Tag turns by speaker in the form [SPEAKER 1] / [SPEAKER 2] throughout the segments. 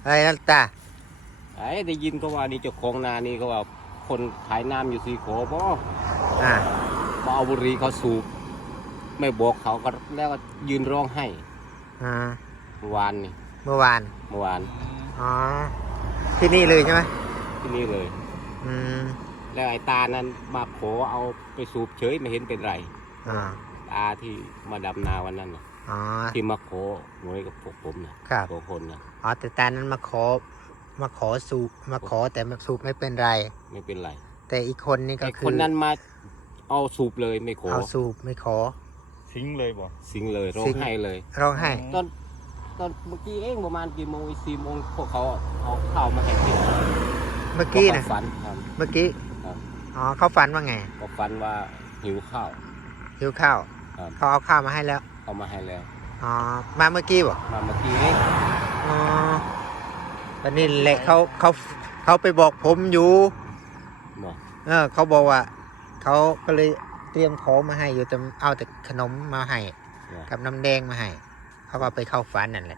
[SPEAKER 1] อะไรนั่นตา
[SPEAKER 2] ไอ้ได้ยินก็ว่านี่เจ้าของนานี่ก็ว่าคนขายน้ำอยู่สีโขบ่
[SPEAKER 1] อ่า
[SPEAKER 2] มาเอาบุหรี่เขาสูบไม่บอกเขาก็แล้วก็ยืนร้องไห้
[SPEAKER 1] อ่า
[SPEAKER 2] เมื่อวานนี่
[SPEAKER 1] เมื่อวานอ๋อที่นี่เลยใช่ไหม
[SPEAKER 2] ที่นี่เลยแล้วไอ้ตานั้นมาขอเอาไปสูบเฉยไม่เห็นเป็นไรตาที่มาดำนาวันนั้นที่มาขอหน่วยกับพวกผมนะครับ2 คนนะ
[SPEAKER 1] อ๋อแต่ตานั้นมาขอสูบมาขอแต่สูบไม่เป็นไร
[SPEAKER 2] ไม่เป็นไร
[SPEAKER 1] แต่อีกคนนี่ก็คือ
[SPEAKER 2] คนนั้นมาเอาสูบเลยไม่ขอ
[SPEAKER 1] เอาสูบไม่ขอ
[SPEAKER 3] สิงเลยบ่
[SPEAKER 2] สิงเลยร้องไห้เลย
[SPEAKER 1] ร้องไห้
[SPEAKER 2] ตอนเมื่อกี้เองประมาณกี่โมง4 โมงพวกเขาเอาข้าวมาให้กิน
[SPEAKER 1] เมื่อกี้นะ
[SPEAKER 2] ฝันครับ
[SPEAKER 1] เมื่อกี้อ๋อเขาฝันว่าไง
[SPEAKER 2] ก็ฝันว่าหิวข้าว
[SPEAKER 1] เขาเอาข้าวมาให้แล้ว
[SPEAKER 2] เอามาให้แล้ว
[SPEAKER 1] อ๋อมาเมื่อกี้บ่
[SPEAKER 2] มาเมื่อกี้เอง
[SPEAKER 1] อ๋อวันนี้แหละเขาไปบอกผมอยู่เขาบอกว่าเขาก็เลยเตรียมของมาให้อยู่แต่เอาแต่ขนมมาให้กับน้ำแดงมาให้เขาก็ไปเข้าฝันนั่นแหละ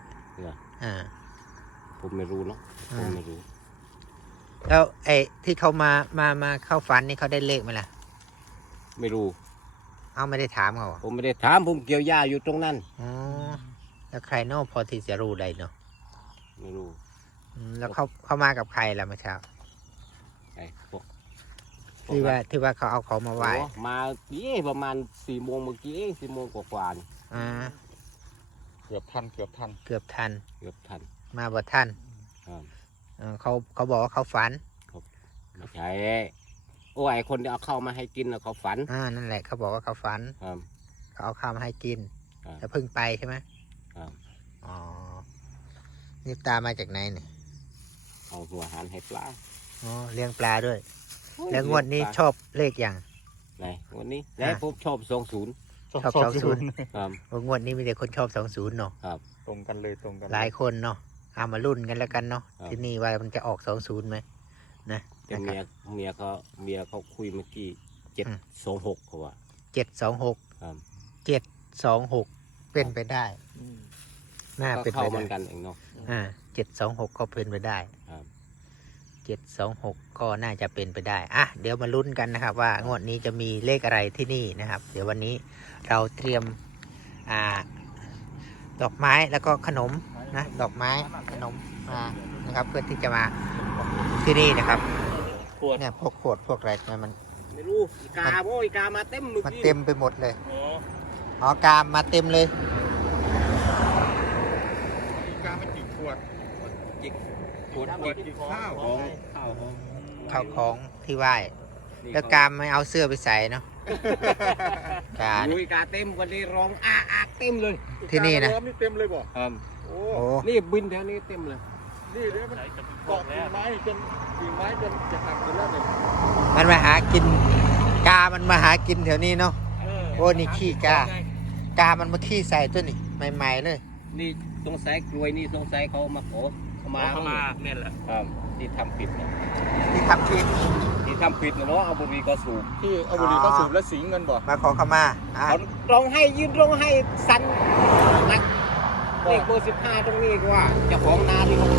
[SPEAKER 2] ผมไม่รู้เนาะผมไม่รู้
[SPEAKER 1] แล้วไอ้ที่เขามาเข้าฝันนี่เขาได้เลขไหมล่ะ
[SPEAKER 2] ไม่รู้
[SPEAKER 1] เอาไม่ได้ถามเขา
[SPEAKER 2] ผมไม่ได้ถามผมเกี่ยวหญ้าอยู่ตรงนั้น
[SPEAKER 1] อ๋อแล้วใครนอกพอที่จะรู้ได้เนาะ
[SPEAKER 2] ไม่รู้
[SPEAKER 1] แล้วเขามากับใครล่ะเมื่อเช้า
[SPEAKER 2] ไอ้พวก
[SPEAKER 1] ที่ว่าเขาเอาของมาไหว้
[SPEAKER 2] มาประมาณ4 โมงเมื่อกี้4 โมงกว่า
[SPEAKER 3] เกือบทัน
[SPEAKER 1] มาบ่ทันเขาบอกว่าเขาฝัน
[SPEAKER 2] ไม่ใช่โอ้ไอคนที่เอาข้าวมาให้กินเขาฝัน
[SPEAKER 1] นั่นแหละเขาบอกว่าเขาฝันเขาเอาข้าวมาให้กินแล้วเพิ่งไปใช่ไหมอ๋อนี่ตามาจากไหนเนี่ย
[SPEAKER 2] เอาหัวอาหารให้ปลา
[SPEAKER 1] อ๋อเลี้ยงปลาด้วยแล้วงวดนี้ชอบเลขอย่าง
[SPEAKER 2] ไหนงวดนี้แล้วผมชอบ20
[SPEAKER 1] ชอบ20ครับงวดนี้มีแต่คนชอบ20เนาะ
[SPEAKER 2] ครับ
[SPEAKER 3] ตรงกันเลย
[SPEAKER 1] หลายคนเนาะเอามารุ่นกันแล้วกันเนาะที่นี่ว่ามันจะออก20ไหมนะ
[SPEAKER 2] แต่เมียเขาคุยเมื่อกี้726เขาว่า
[SPEAKER 1] 726เป็นไปได้น่าเป็นไปได้
[SPEAKER 2] กันเองเนาะ
[SPEAKER 1] 726ก็เป็นไปได้726ก็น่าจะเป็นไปได้เดี๋ยวมาลุ้นกันนะครับว่างวดนี้จะมีเลขอะไรที่นี่นะครับเดี๋ยววันนี้เราเตรียมดอกไม้แล้วก็ขนมนะดอกไม้ขนมมานะครับเพื่อที่จะมาที่นี่นะครับเนี่ยพวกขวดพวกอะไรมัน
[SPEAKER 2] ไม่รู้อีกามาเต็ม
[SPEAKER 1] มันเต็มไปหมดเลยกามาเต็มเลย
[SPEAKER 3] กาไม่จิกขวด
[SPEAKER 2] จิก
[SPEAKER 3] ข้าว
[SPEAKER 1] ของที่ไหว้แล้วกามไม่เอาเสื้อไปใส่เนาะ
[SPEAKER 2] กาเต็มวันนี้ร้องเต็มเลย
[SPEAKER 1] ที่นี่นะ
[SPEAKER 3] นี่เต็มเลยบ่
[SPEAKER 1] โอ้
[SPEAKER 2] นี่บินแถวนี้เต็มเลย
[SPEAKER 3] นี่เดี๋ยวมันเกาะกิ่งไม้จนจะหักไปแล้วเนี่ย
[SPEAKER 1] มันมาหากินกามันมาหากินแถวนี้เนาะโอ้นี่ขี้กามันมาขี้ใส่ตัวนี่ใหม่ๆเลย
[SPEAKER 2] นี่สงสัยกลวยนี่สงสัยเขามาขอเขามาเนี่ยแหละที่ทำผิดนะ
[SPEAKER 1] ที่ทำ
[SPEAKER 2] ผิดนะเนาะเอาบุหรี่ก็สูบ
[SPEAKER 3] ที่เอาบุหรี่ก็สูบแล้วสิงเงินบ่
[SPEAKER 1] มาขอเข้ามา
[SPEAKER 2] ร้องให้ยืนร้องให้สั่นนักเลขเบอร์15ตรงนี้ก็ว่าเจ้าของนาที่เขา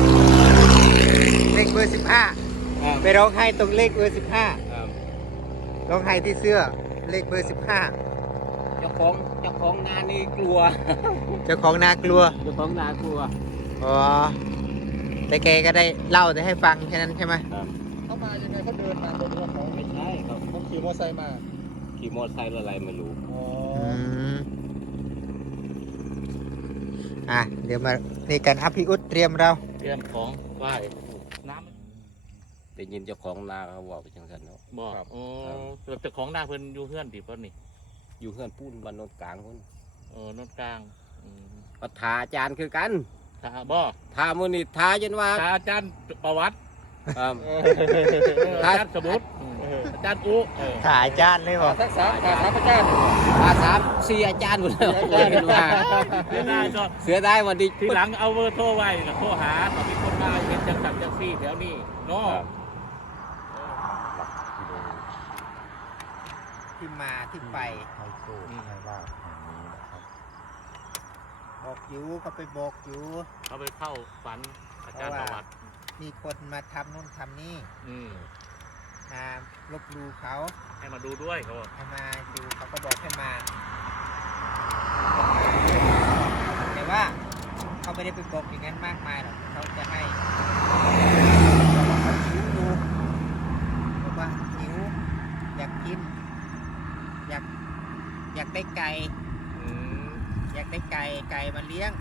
[SPEAKER 1] เลขเบอร์15ไปร้องให้ตรงเลขเบอร์15ร้องให้ที่เสื้อเลขเบอร์15
[SPEAKER 2] เจ้าของนานี่กลัว
[SPEAKER 1] เจ้าของนากลัวอ๋อแต่แกก็ได้เล่าให้ฟังแค่นั้นใช่ไหม
[SPEAKER 3] เขามายังไงเขาเดินมาบนรถเขา
[SPEAKER 2] ไม่ใช่เขา
[SPEAKER 3] ขี่มอเตอร์ไซค์มา
[SPEAKER 2] อะไรไม่รู้
[SPEAKER 1] เดี๋ยวมานี่กันพี่อุ๊ดเตรียม
[SPEAKER 3] ของไหว้น้
[SPEAKER 2] ำได้ยินเจ้าของนาเขาบอกไปจังสันเนาะ
[SPEAKER 3] บอกเจ้าของนาเพิ่นอยู่เพื่อนดิป่ะนี่
[SPEAKER 2] อยู่เพื่อนพูนบ้านโนนกลางคน
[SPEAKER 3] โนนกลาง
[SPEAKER 2] ก็ทาอาจารย์คือกันทามือนี่ทาจนว่า
[SPEAKER 3] ทาอาจารย์ประวัติ
[SPEAKER 2] อาจารย์สมุทร
[SPEAKER 3] อาจารย์อุ
[SPEAKER 1] ถ่ายอาจารย์เลยบอก
[SPEAKER 3] ทักษะอาจารย์อาจ
[SPEAKER 2] ารย์4 อาจารย์หมดเลยเสือได้วันดี
[SPEAKER 3] ทีหลังเอาเบอร์โทรไว้กับโทรหาตอนมีคนมาเป็นจังสันจังซี่แถวนี้เนาะ
[SPEAKER 1] ที่มาที่ไปบอกอยู่เขาไปบอกอยู่
[SPEAKER 3] เขาไปเข้าฝันอาจารย์ประวัติ
[SPEAKER 1] มีคนมาทำนู่นทำนี่ มาลบหลู่เขา
[SPEAKER 3] ให้มาดูด้วยเขาบอก
[SPEAKER 1] ให้มาดูเขาก็บอกให้มา แต่ว่าเขาไม่ได้ไปบอกอย่างนั้นมากมายหรอกเขาจะให้เขาหิวดูบอกว่าหิวอยากกิน อยากได้ไก่อยากได้ไก่มาเลี้ยง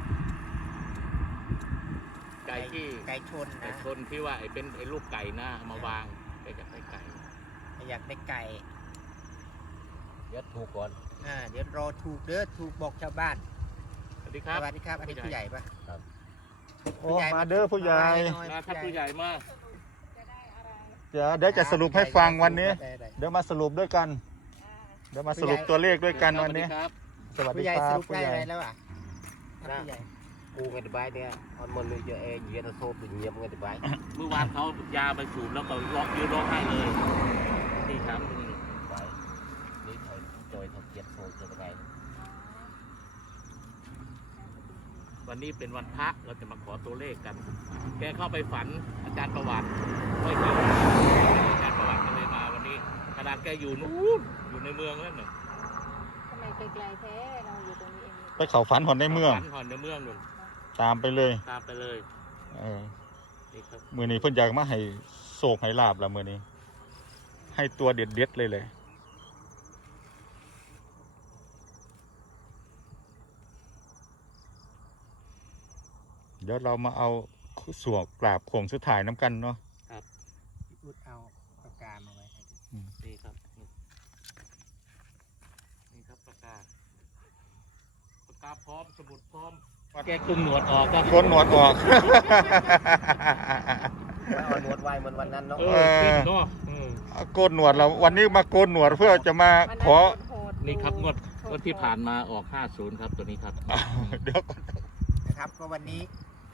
[SPEAKER 3] ไก่ที่
[SPEAKER 1] ไก่ชน
[SPEAKER 3] ไก่
[SPEAKER 1] นะ
[SPEAKER 3] ชนที่ว่าเป็นไอ้ลูกไก่หน้ามาวางไก่จากไก่
[SPEAKER 1] อยากได้ไก่
[SPEAKER 2] เดี๋ยวถูกก่อน
[SPEAKER 1] เดี๋ยวรอถูกเด้อถูกบอกชาวบ้าน
[SPEAKER 3] สวัสดีครับ
[SPEAKER 1] สวัสดีครับ อันนี้ผู้ใหญ่ปะ
[SPEAKER 4] โอ้มาเด้อผู้ใหญ่
[SPEAKER 3] ครับผู้ใหญ่มาก
[SPEAKER 4] เดี๋ยวจะสรุปให้ฟังวันนี้
[SPEAKER 1] ได้
[SPEAKER 4] เดี๋ยวมาสรุปด้วยกัน เดี๋ยวมาสรุปตัวเลขด้วยกันวันนี้
[SPEAKER 3] ครับ
[SPEAKER 4] สวัส
[SPEAKER 1] ผู้
[SPEAKER 4] ดี
[SPEAKER 1] ใหญ่
[SPEAKER 4] ค
[SPEAKER 1] ส
[SPEAKER 4] รับ
[SPEAKER 1] รุป
[SPEAKER 4] ผู้
[SPEAKER 1] ได้
[SPEAKER 4] ใหญ่
[SPEAKER 1] อะไรแล้วอ่ะผู้ใหญ่
[SPEAKER 2] กูไงตบายเนี่ยออนมนเลยจะเย็นโซบเงียบไงตบาย
[SPEAKER 3] เมื่อวานเขายาไปสูบแล้วก็ล็อกยืนร้องไห้เลยนี่ครับ
[SPEAKER 2] ไปนี่ถอยจอยถกเย็นโซจะยังไง
[SPEAKER 3] วันนี้เป็นวันพระเราจะมาขอตัวเลขกัน แกเข้าไปฝันอาจารย์ประวัติไม่เจออาจารย์ประวัติก็เลยมาวันนี้ขนาดแกอยู่นู้นอยู่ในเมืองนั่นน่ะ
[SPEAKER 5] ทำไมไกลๆแท้เราอยู่ตรงนี้เอง
[SPEAKER 4] ไปเขาฝันหอนในเมือง
[SPEAKER 3] ฝันหอนในเมืองนู่น
[SPEAKER 4] ตามไปเลย
[SPEAKER 3] ตามไปเลย นี่ครับ
[SPEAKER 4] มือนี้เพิ่นอยากมาให้โศกให้ลาบละมือนี้ ให้ตัวเด็ดๆเลยเดี๋ยวเรามาเอาสวกกราบโค้งสุดท้ายน้ำกันเนาะ
[SPEAKER 1] อุดเอาปากกามาไว้ให้ดู
[SPEAKER 3] นี่ครับนี่ครับปากกาพร้อมสมุดพร้อมแกกึ่งหนวดออกก็
[SPEAKER 4] โกนหนวดออก
[SPEAKER 2] ออนนวดไว้เหมือนวันนั้นเนาะ
[SPEAKER 3] ขึ้นเนาะ
[SPEAKER 4] โกนหนวดเราวันนี้มาโกนหนวดเพื่อจะมาขอ
[SPEAKER 3] นี่ครับงวดที่ผ่านมาออก50ครับตัวนี้ครับ
[SPEAKER 4] เดี๋ยวก่อน
[SPEAKER 1] นะครับก็วันนี้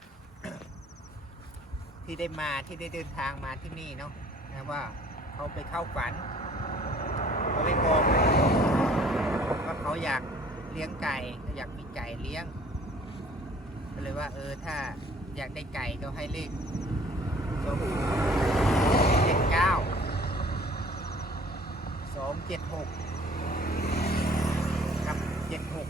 [SPEAKER 1] ที่ได้เดินทางมาที่นี่เนาะนะว่าเขาไปเข้าฝันเขาไปบอกว่าเขาอยากเลี้ยงไก่อยากมีไก่เลี้ยงก็เลยว่าถ้าอยากได้ไก่ก็ให้เลข276ครับ76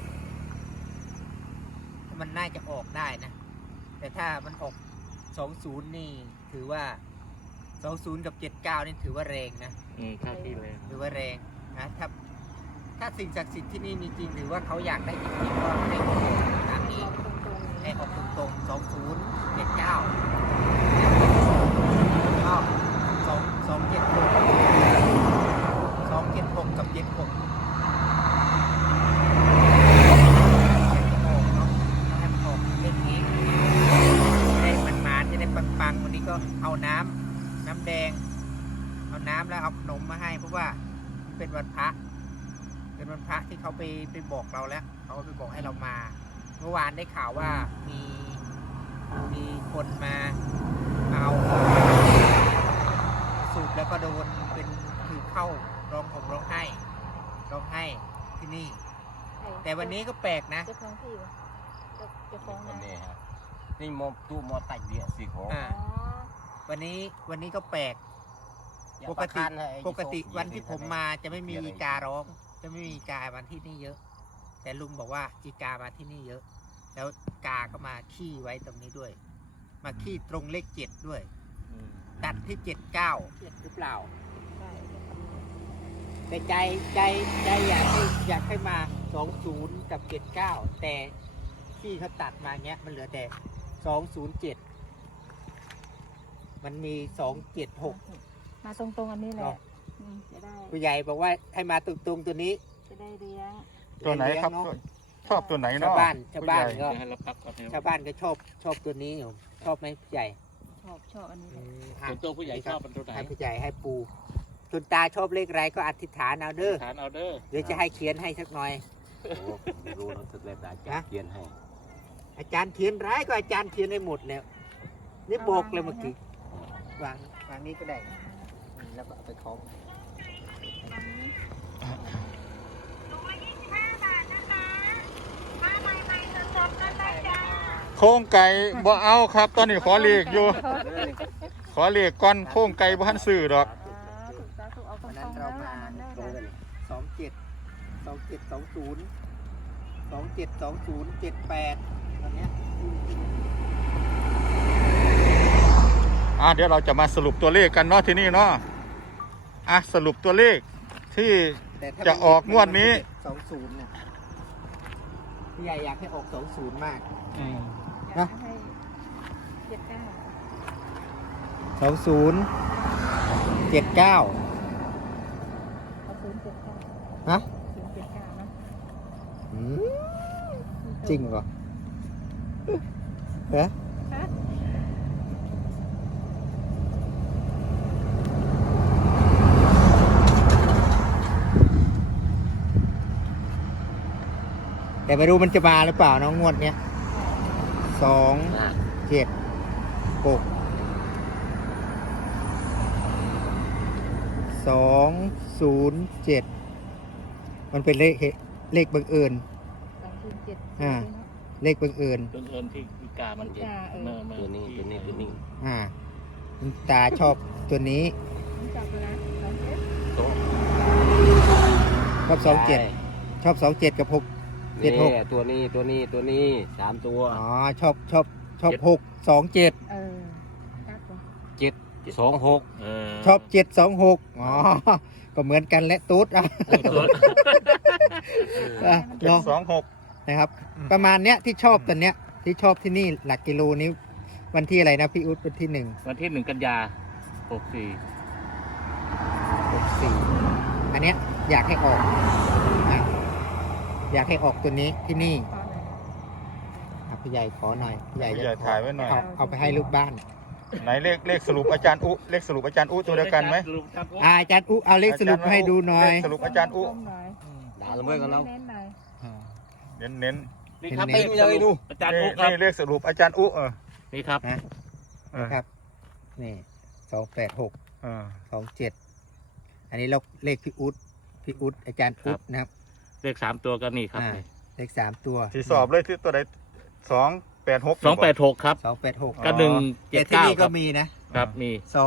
[SPEAKER 1] มันน่าจะออกได้นะ แต่ถ้ามันออก20นี่ถือว่า20กับ79นี่ถือว่าแรงนะ
[SPEAKER 3] เข้าที่เลย
[SPEAKER 1] ถือว่าแรงนะถ้าสิ่งศักดิ์สิทธิ์ที่นี่มีจริงหรือว่าเขาอยากได้จริงๆก็ให้ออกตามนี้ให้ออกตรงๆ2079ก็276กับ76อยากจะออกเนาะต้องให้มันออกเลขนี้จะได้มันจะได้ปังๆวันนี้ก็เอาน้ำแดงเอาน้ำแล้วเอาขนมมาให้เพราะว่าเป็นวันพระที่เขาไปบอกเราแล้วเขาไปบอกให้เรามา เมื่อวานได้ข่าวว่ามีคนมาเอาสูบแล้วก็โดนเป็นคือเข้าร้องไห้ที่นี่ แต่วันนี้ก็แปลกนะ
[SPEAKER 5] เจ้าของที่วะเจ้าของ
[SPEAKER 2] คน
[SPEAKER 5] นะ
[SPEAKER 2] นี้ฮะนี่มอตู้มอตัดเดียสิของ
[SPEAKER 1] วันนี้ก็แปลกปกติวันที่ผมมาจะไม่มีอีการ้องจะไม่มีอีกามาที่นี่เยอะ แต่ลุงบอกว่าอีกามาที่นี่เยอะ แล้วกาก็มาขี้ไว้ตรงนี้ด้วย มาขี้ตรงเลข7ด้วยตัดที่79หรือเปล่า
[SPEAKER 5] ใช่
[SPEAKER 1] แต่ใจอยากให้มา20กับ79แต่ที่เขาตัดมาเงี้ยมันเหลือแต่207มันมี276
[SPEAKER 5] มาตรงๆอันนี้แหละจะได้
[SPEAKER 1] ผู้ใหญ่บอกว่าให้มาตรงตัวนี้
[SPEAKER 5] จะได้เลี้ยง
[SPEAKER 4] ตัวไหนครับ
[SPEAKER 1] เลี้ยงเนอะ
[SPEAKER 4] ชอบตัวไหน
[SPEAKER 1] ชา
[SPEAKER 4] เนาะ
[SPEAKER 1] วบ้าน
[SPEAKER 4] ผู้ใหญ่
[SPEAKER 1] ก็
[SPEAKER 3] ให้เราพักก่อน
[SPEAKER 1] ชาวบ้านก็ชอบตัวนี้อยู่ชอบไหมผู้ใหญ่
[SPEAKER 5] ชอบอันนี้แหละ
[SPEAKER 3] ส่วนตัวผู้ใหญ่ชอบเป็นตัวไหน
[SPEAKER 1] ให้ผู้ใหญ่ให้ปูส่วนตาชอบเลขอะไรก็อธิษฐานเอาเด้อ
[SPEAKER 3] ฐานเอาเด้อ
[SPEAKER 1] เดี๋ยวจะให้เขียนให้สักหน่อย
[SPEAKER 2] โอ้ไม่รู้เราสึกเลยแต่จะเขียนให้
[SPEAKER 1] อาจารย์เขียนร้ายก็อาจารย์เขียนให้หมดแล้วนี่บอกเลยเมื่อกี้วางนี้ก็ได้แล้วก็เอาไปคล้อง
[SPEAKER 5] ถ
[SPEAKER 4] โค้งไก่บ่เอาครับ ตอนนี้ขอเลขอยู่ ขอเลขก่อนโค้งไก่บ่ทันซื้อดอก
[SPEAKER 5] สาธุเอา
[SPEAKER 1] วัน
[SPEAKER 5] ต
[SPEAKER 1] นั้
[SPEAKER 5] ร
[SPEAKER 1] น
[SPEAKER 5] งๆ
[SPEAKER 1] เรา
[SPEAKER 5] แล้ว
[SPEAKER 1] มา
[SPEAKER 5] อันนั้น
[SPEAKER 1] ตร
[SPEAKER 5] ได้
[SPEAKER 1] ง
[SPEAKER 5] เลย
[SPEAKER 1] 27 27 20 27 20 78ตอนเนี้ย
[SPEAKER 4] เดี๋ยวเราจะมาสรุปตัวเลขกันเนาะที่นี่เนาะสรุปตัวเลขที่
[SPEAKER 1] แต่ถ้า
[SPEAKER 4] จะออกงวดนี้
[SPEAKER 1] 20เนี่ยพี่ใหญ่อยากให้ออก20มาก
[SPEAKER 5] อยากให้79
[SPEAKER 1] 20 79
[SPEAKER 5] เอา079
[SPEAKER 1] ฮะ
[SPEAKER 5] 079นะ
[SPEAKER 1] อืมจริงเหรอฮะ
[SPEAKER 5] ฮะ
[SPEAKER 1] แต่ไม่รู้มันจะมาหรือเปล่าน้องงวดเนี้ย2 7 6 207มันเป็นเลขบังเอิญ
[SPEAKER 5] 207
[SPEAKER 1] อ่า เลขบังเอิญ
[SPEAKER 3] จนเอิญที่อีกามันเจ็บเมื่อ
[SPEAKER 2] ตัวนี้ตัวนี้ตัวนี้
[SPEAKER 1] คุณตาชอบตัวนี้
[SPEAKER 5] รู้จักเลยนะ27
[SPEAKER 2] โต๊ะ
[SPEAKER 1] ชอบ27ชอบ27กับ6
[SPEAKER 2] นี่
[SPEAKER 1] 76
[SPEAKER 2] ตัวนี้ตัวนี้3 ตัว
[SPEAKER 1] อ๋อชอบ6 2 7
[SPEAKER 5] จับวะ
[SPEAKER 2] 7 2 6
[SPEAKER 1] ชอบ7 2 6อ๋อก็เหมือนกันและตุ๊ดลอง
[SPEAKER 4] 726
[SPEAKER 1] นะครับ ประมาณเนี้ยที่ชอบตัวเนี้ยที่ชอบที่นี่หลักกิโลนี้วันที่อะไรนะพี่อุ๊ดวันที่1
[SPEAKER 3] วันที่1 กันยา64
[SPEAKER 1] 64อันเนี้ยอยากให้ออกนะอยากให้ออกตัวนี้ที่นี่
[SPEAKER 5] ตอนไหน
[SPEAKER 1] พี่ใหญ่ขอหน่อยพี่ใหญ่
[SPEAKER 4] พี่ใหญ่ถ่ายไว้หน่อย
[SPEAKER 1] เอาไปให้ลูกบ้าน
[SPEAKER 4] ไหนเลขสรุปอาจารย์อุเลขสรุปอาจารย์อุตัวเดียวกันไหม
[SPEAKER 1] อาจารย์อุเอาเลขสรุปให้ดูหน่อย
[SPEAKER 4] เลขสรุปอาจารย์อุ
[SPEAKER 5] ต้มหน่อย
[SPEAKER 2] ด่าละเมิดกันแล้ว
[SPEAKER 5] เน้นๆหน่อย
[SPEAKER 4] เน้น
[SPEAKER 3] นี่ครับ
[SPEAKER 1] เห็นไหม
[SPEAKER 3] เลขสรุปอาจารย์ปุ๊กครับ
[SPEAKER 4] นี่เลขสรุปอาจารย์อุ
[SPEAKER 3] นี่ครับ
[SPEAKER 1] นะนะครับนี่286 27อันนี้เราเลขพี่อุ๊ดอาจารย์อุ๊ดนะครับ
[SPEAKER 3] เลข3 ตัวก็นี่ครับ
[SPEAKER 1] เลข3ตัว
[SPEAKER 4] ที่สอบเลยที่ตัวใด286
[SPEAKER 3] 286 ครับ
[SPEAKER 1] 286
[SPEAKER 3] ก็
[SPEAKER 1] แต่ที่นี่
[SPEAKER 3] 179ค
[SPEAKER 1] ก็
[SPEAKER 3] รับ
[SPEAKER 1] มีนะครับ
[SPEAKER 3] มี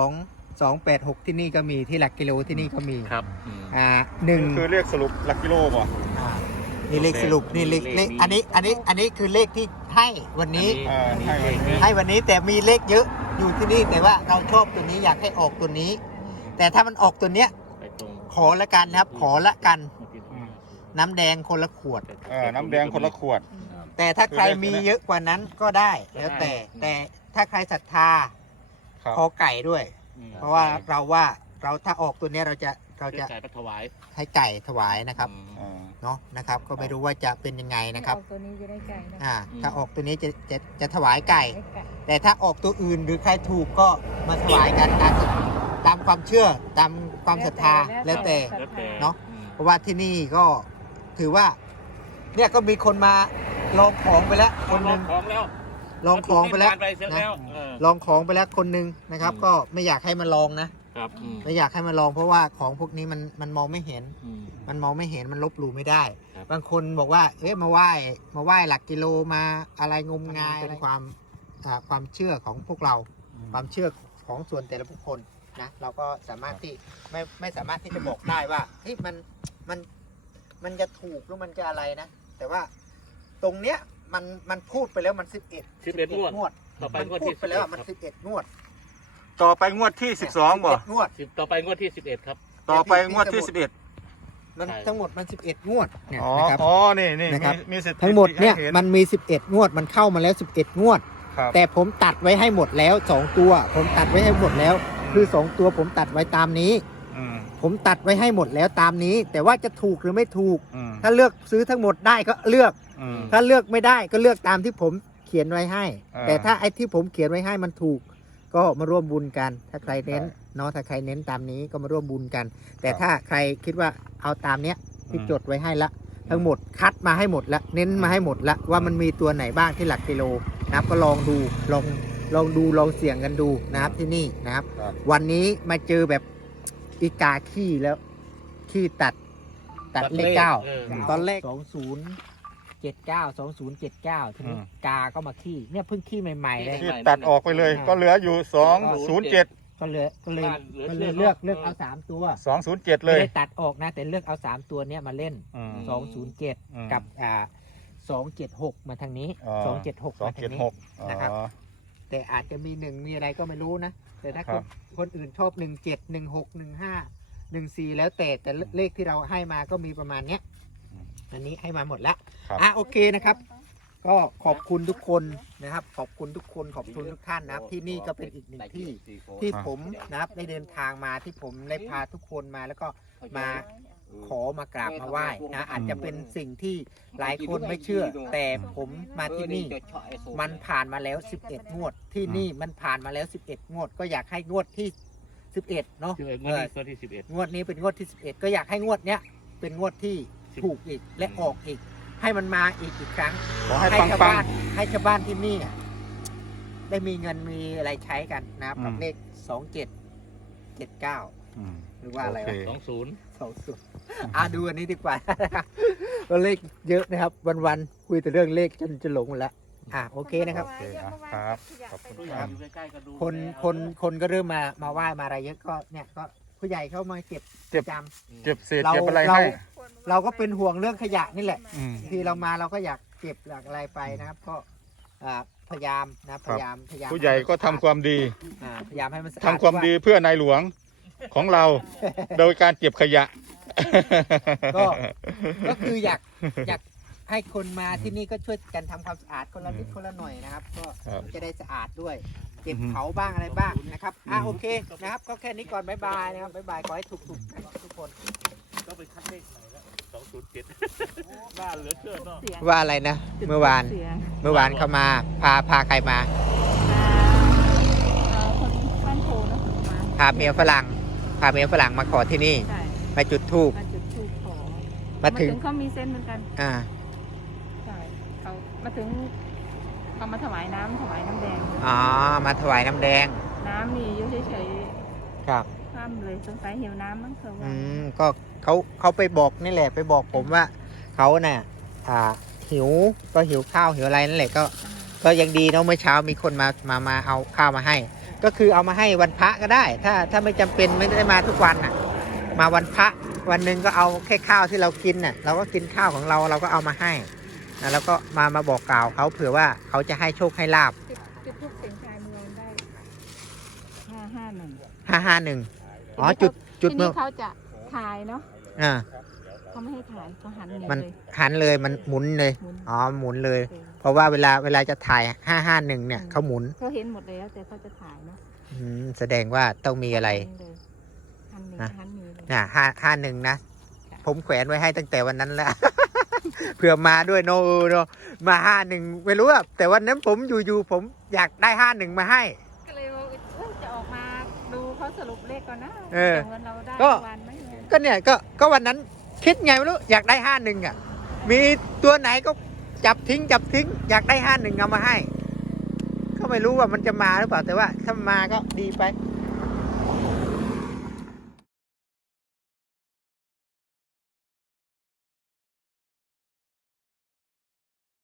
[SPEAKER 1] 286ที่นี่ก็มีที่หลักกิโลที่นี่ก็มี
[SPEAKER 3] ครับ
[SPEAKER 1] หนึ่ง
[SPEAKER 4] คือเลขสรุปหลักกิโลป่ะ
[SPEAKER 1] นี่เลขสรุปนี่เลขอันนี้คือเลขที่ให้วันนี้ ให้วันนี้แต่มีเลขเยอะอยู่ที่นี่แต่ว่าเราชอบตัวนี้อยากให้ออกตัวนี้ แต่ถ้ามันออกตัวเนี้ย
[SPEAKER 3] ไปตรง
[SPEAKER 1] ขอละกันนะครับ ขอละกัน น้ำแดงคนละขวด
[SPEAKER 4] น้ำแดงคนละขวด
[SPEAKER 1] แต่ถ้าใครมีเยอะกว่านั้นก็ได้แล้วแต่ถ้าใครศรัทธา
[SPEAKER 4] ครับ
[SPEAKER 1] ขอไก่ด้วย เพราะว่าเราถ้าออกตัวเนี้ยเราจะ
[SPEAKER 3] ไก่ไปถวาย
[SPEAKER 1] ให้ไก่ถวายนะครับเนาะนะครับ ก็ไม่รู้ว่าจะเป็นยังไงนะครับ
[SPEAKER 5] เอาตัวนี้จะได้ไก่นะ
[SPEAKER 1] ถ้าออกตัวนี้จะถวายไก่
[SPEAKER 5] ได้ไก่
[SPEAKER 1] แต่ถ้าออกตัวอื่นหรือใครถูกก็มาถวายกันตามความเชื่อตามความศรัทธาแล้วแต่
[SPEAKER 3] แล้วแต่
[SPEAKER 1] เนาะ เพราะว่าที่นี่ก็ถือว่าเนี่ยก็มีคนมาลองของไปแล้วคนหนึ่ง
[SPEAKER 3] ของแล้ว
[SPEAKER 1] ลองของไปแล้ว
[SPEAKER 3] ไปเสร็จ
[SPEAKER 1] นะ
[SPEAKER 3] แล้ว
[SPEAKER 1] ลองของไปแล้วคนหนึ่งนะครับ ก็ไม่อยากให้มาลองนะครับ ไม่อยากให้มาลองเพราะว่าของพวกนี้มันมองไม่เห็น มันมองไม่เห็นมันลบหลู่ไม่ได้
[SPEAKER 3] ครับ
[SPEAKER 1] บางคนบอกว่าเอ๊ะมาไหว้หลักกิโลมาอะไรงมงายเป็นความเชื่อของพวกเรา ความเชื่อของส่วนแต่ละบุคคลนะเราก็สามารถที่ไม่สามารถที่จะบอกได้ว่าเฮ้ยมันจะถูกหรือมันจะอะไรนะ แต่ว่าตรงเนี้ยมันพูดไปแล้วมัน11 งวด
[SPEAKER 3] ต่อไป
[SPEAKER 1] มัน
[SPEAKER 3] งวด
[SPEAKER 1] พู
[SPEAKER 3] ที่
[SPEAKER 1] ดไปแล้วมัน11 งวด
[SPEAKER 4] ต่อไปงวดที่12บ่
[SPEAKER 1] 11 งวด
[SPEAKER 3] ต่อไปงวดที่11ครับ
[SPEAKER 4] ต่อไปงวดที่11
[SPEAKER 1] มัน
[SPEAKER 3] ใช่
[SPEAKER 1] ทั้งหมดมัน11 งวดเนี่ย
[SPEAKER 4] อ๋อ
[SPEAKER 1] นะครับ
[SPEAKER 4] นี่
[SPEAKER 1] นะครับ
[SPEAKER 4] มีสถิติ
[SPEAKER 1] ทั้งหมดเนี่ย
[SPEAKER 4] ให้ห็
[SPEAKER 1] มันมี11 งวดมันเข้ามาแล้ว11 งวด
[SPEAKER 4] ครับ
[SPEAKER 1] แต่ผมตัดไว้ให้หมดแล้ว2ตัว ผมตัดไว้ให้หมดแล้ว คือ2ตัวผมตัดไว้ตามนี้
[SPEAKER 4] อืม
[SPEAKER 1] ผมตัดไว้ให้หมดแล้วตามนี้ แต่ว่าจะถูกหรือไม่ถูก
[SPEAKER 4] อืม
[SPEAKER 1] ถ้าเลือกซื้อทั้งหมดได้ก็เลือก
[SPEAKER 4] อืม
[SPEAKER 1] ถ้าเลือกไม่ได้ก็เลือกตามที่ผมเขียนไว้ให้
[SPEAKER 4] อ่า
[SPEAKER 1] แต่ถ้าไอ้ที่ผมเขียนไว้ให้มันถูก ก็มาร่วมบุญกัน ถ้าใครเน้น
[SPEAKER 4] ใช่
[SPEAKER 1] เนาะถ้าใครเน้นตามนี้ก็มาร่วมบุญกัน แต่
[SPEAKER 4] ครับ
[SPEAKER 1] ถ้าใครคิดว่าเอาตามเนี้ยที่
[SPEAKER 4] อืม
[SPEAKER 1] จดไว้ให้ละ ทั้งหมดคัดมาให้หมดละเน้นมาให้หมดละว่ามันมีตัวไหนบ้างที่หลักกิโลนะครับก็ลองดูลองเสี่ยงกันดูนะครับที่นี่นะครับ
[SPEAKER 4] ครับ
[SPEAKER 1] วันนี้มาเจอแบบอีกาขี้แล้วขี้ตัดเลข 9 ตอนแรก 79 2079ทีนี้กาก็มาขี้เนี่ยเพิ่งขี้ใหม่ๆเลย
[SPEAKER 4] ที่ตัดออกไปเลยก็เหลืออยู่207
[SPEAKER 1] ก็เลยเลือกเอา3ตัว
[SPEAKER 4] 207เล
[SPEAKER 1] ไม่
[SPEAKER 4] ย
[SPEAKER 1] ได้ตัดออกนะแต่เลือกเอา3ตัวเนี้ยมาเล่น 207 กับ276มาทางนี้276มาทางนี้
[SPEAKER 4] 276
[SPEAKER 1] นะครับ แต่อาจจะมี1มีอะไรก็ไม่รู้นะแต่ถ้าคนอื่นชอบ17 16 15 14แล้วแต่เลขที่เราให้มาก็มีประมาณเนี้ยอันนี้ให้มาหมดแล้วโอเคนะครับ ก็ขอบคุณทุกคนนะครับขอบคุณทุกคนขอบคุณทุกท่านนะครับที่นี่ก็เป็นอีกหนึ่งที่ผมนะครับได้เดินทางมาที่ผมได้พาทุกคนมาแล้วก็มาขอมากราบมาไหว้นะอาจจะเป็นสิ่งที่หลายคนไม่เชื่อ แต่ผมมาที่นี่มันผ่านมาแล้ว11งวดที่นี่มันผ่านมาแล้ว11งวดก็อยากให้งวดที่11เนาะ
[SPEAKER 3] งวดนี้ที่11
[SPEAKER 1] งวดนี้เป็นงวดที่11ก็อยากให้งวดเนี้ยเป็นงวดที่ถูกอีกและออกอีกให้มันมาอีกครั้ง
[SPEAKER 4] ขอให้
[SPEAKER 1] ให้ชาว
[SPEAKER 4] ปัง
[SPEAKER 1] บ้านให้ชาวบ้านที่นี่ได้มีเงินมีอะไรใช้กันนะครับกับเลข2779หรือว่าอะไรวะ
[SPEAKER 3] 20
[SPEAKER 1] ดูอันนี้ดีกว่า ตัวเลขเยอะนะครับ วันๆคุยแต่เรื่องเลขจนจะหลงหมดแล้วโอเคนะครับ
[SPEAKER 4] โอเคครับขอบคุณครับ
[SPEAKER 1] คนก็เริ่มมาไหว้มาอะไรเยอะก็เนี่ยก็ผู้ใหญ่เข้ามาเก็บ
[SPEAKER 4] เก็บ
[SPEAKER 1] จ
[SPEAKER 4] เก็บเศษ
[SPEAKER 1] เรา
[SPEAKER 4] เก็บอะไร
[SPEAKER 1] เรา
[SPEAKER 4] ให้
[SPEAKER 1] ำเราก็เป็นห่วงเรื่องขยะนี่แหละ
[SPEAKER 4] อืม
[SPEAKER 1] ที่เรามาเราก็อยากเก็บอยากอะไรไปนะครับ ก็พยายามนะพยายาม
[SPEAKER 4] ผู้ใหญ่ก็ทำความดี
[SPEAKER 1] พยายามให้มันสะอาด
[SPEAKER 4] ทำความดีเพื่อนายหลวงของเรา โดยการเก็บขยะ
[SPEAKER 1] ก็คืออยากให้คนมาที่นี่ก็ช่วยกันทำความสะอาดคนละนิดคนละหน่อยนะครับ ก็
[SPEAKER 4] ครับ
[SPEAKER 1] จะได้สะอาดด้วย เก็บ
[SPEAKER 4] อือฮึ
[SPEAKER 1] เผาบ้างอะไรบ้างนะครับโอเคนะครับ ก็แค่นี้ก่อนบ๊ายบายนะครับบ๊ายบายขอให้ถูกกันทุกคน
[SPEAKER 3] ต้องไปคัดเลขใหม่แล้ว207 บ้านเหลือเชื่อเนาะ
[SPEAKER 1] ว่าอะไรนะเมื่อวานเขามาพาใครมา
[SPEAKER 5] คนบ้านโพนะมา
[SPEAKER 1] พาเมียฝรั่งมาขอที่นี่
[SPEAKER 5] ใช่
[SPEAKER 1] มาจุดธูป
[SPEAKER 5] มาจุดธูปขอ
[SPEAKER 1] มาถึง
[SPEAKER 5] เขามีเส้นเหมือนกัน
[SPEAKER 1] อ่า
[SPEAKER 5] ใช่เขามาถึงเขามาถวายน้ำแดง
[SPEAKER 1] อ๋อมาถวายน้ำแดง
[SPEAKER 5] น้ำมีอยู่เฉย
[SPEAKER 1] ครับ
[SPEAKER 5] ๆข้ามเลยสงสัยหิวน้ำมั้งเขาว่า
[SPEAKER 1] ก็เขาไปบอกนี่แหละไปบอกผมว่าเขาเนี่ยหิวก็หิวข้าวหิวอะไรนั่นแหละก็ยังดีเนาะเมื่อเช้ามีคนมาเอาข้าวมาให้ ก็คือเอามาให้วันพระก็ได้ ถ้าไม่จำเป็นไม่ได้มาทุกวันน่ะ มาวันพระวันหนึ่งก็เอาแค่ข้าวที่เรากินน่ะเราก็กินข้าวของเราก็เอามาให้นะแล้วก็มาบอกกล่าวเขาเผื่อว่าเขาจะให้โชคให้ลาบ
[SPEAKER 5] จุดธูปเสียงทายเมืองได้551
[SPEAKER 1] 551อ๋อจุด
[SPEAKER 5] ที
[SPEAKER 1] เมื่
[SPEAKER 5] นี้
[SPEAKER 1] อ
[SPEAKER 5] เขาจะถ่ายเนาะ
[SPEAKER 1] อ่า
[SPEAKER 5] เขาไม่ให้ถ่ายเขาหันหนี
[SPEAKER 1] มัน
[SPEAKER 5] เลย
[SPEAKER 1] หันเลยมันหมุนเลย
[SPEAKER 5] หมุน
[SPEAKER 1] อ๋อหมุนเลย เพราะว่าเวลาจะถ่าย551เนี่ยเขาหมุน
[SPEAKER 5] เขาเห็นหมดแล้วแต่เขาจะถ่ายเนาะ
[SPEAKER 1] แสดงว่าต้องมีอะไร
[SPEAKER 5] หันหนี
[SPEAKER 1] นะ
[SPEAKER 5] หันหนีเลย
[SPEAKER 1] 51นะผมแขวนไว้ให้ตั้งแต่วันนั้นแล้ว เผื่อมาด้วยโนมา51ไม่รู้อะแต่วันนั้นผมอยู่ผมอยากได้51มาให้
[SPEAKER 5] ก็เลยว่าจะออกมาดูเขาสรุปเลขก่อนนะ
[SPEAKER 1] เออ
[SPEAKER 5] เงินเราได้
[SPEAKER 1] ก็
[SPEAKER 5] วันไหมเนี่ย
[SPEAKER 1] ก็เนี่ยก็วันนั้นคิดไงไม่รู้อยากได้51อ่ะมีตัวไหนก็จับทิ้งอยากได้51เอามาให้ ก็ไม่รู้ว่ามันจะมาหรือเปล่าแต่ว่าถ้ามาก็ดีไป